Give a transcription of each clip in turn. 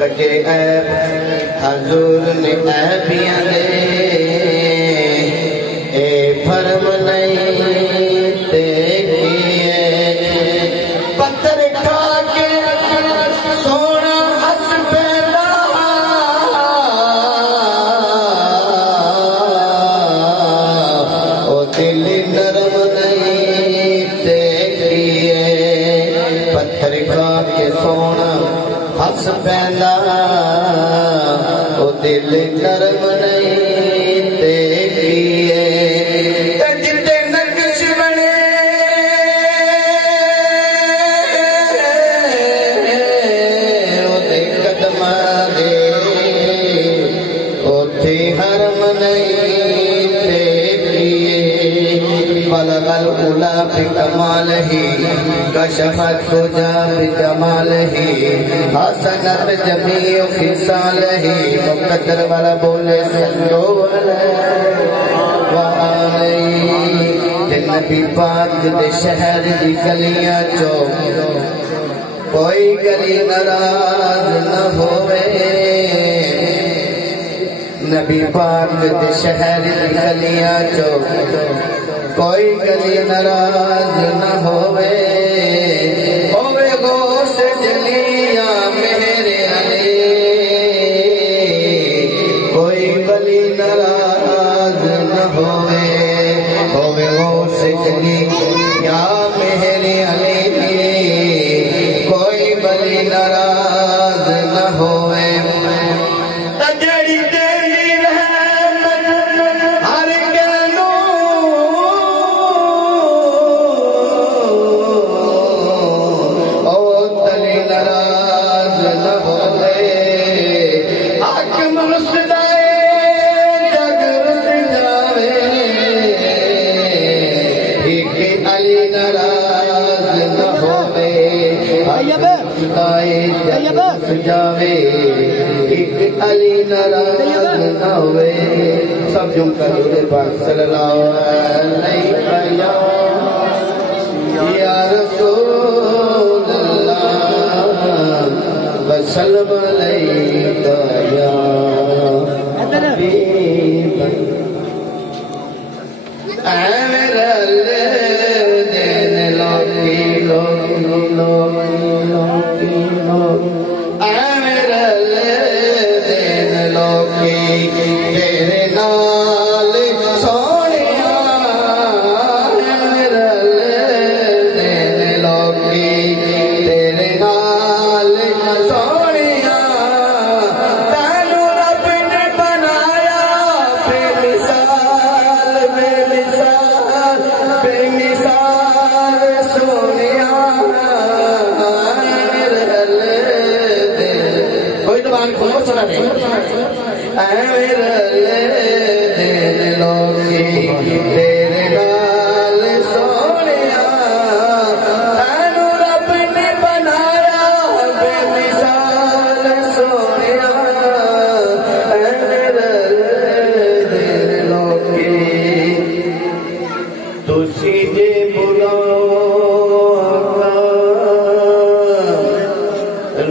कटे ऐब हजूर ने ऐबियां दे ए भरम नहीं ते किए पत्थर खा के सोना हंस पैदा ओ दिल नरम नहीं ते किए पत्थर खा के सोना हंस पैदा ओ दिल नरम नहीं ते किए जिते नक्श बने ओते कदम दे ओते हरम नहीं ते किए बलगल उला भी कमाल ही कशफत खुजा भी जमाल ही हसनत जमीओ खिसाल ही मुकद्दर वाला बोले सल्लो नबी पाक दे शहर दी गलियां चो कोई गली नाराज न होवे नबी पाक दे शहर दी गलियां चो कोई गली नाराज न होवे गोश जलिया मेरे अली कोई गली नाराज न होवे गोश जलिया मेरे अली कोई गली नाराज न होवे जावे एक अली नाराज न होवे सब जुम कर दूरे पाक सल्लल्लाहु अलैहि या रसूल अल्लाह वसल्लम अलैका या हबीब ऐ मेरे दिन लोकी तेरे नाल सोनिया दिन लोकी तेरे नाल सोनिया तैनू रब ने बनाया बेमिसाल सोनिया कोई जबान खोलो सुना दे दिन लोकी तेरे नाल सोनिया तैनू रब ने बनाया बेमिसाल सोनिया दिन लोकी तुसी जे बुलाओ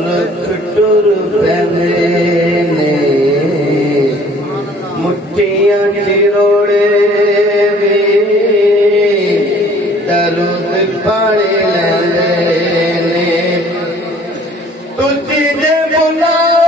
लख टुर पैंदे मुठियां चिरोड़े भी दरुद पढ़ लेंदे ने तुसी जे बुलाओ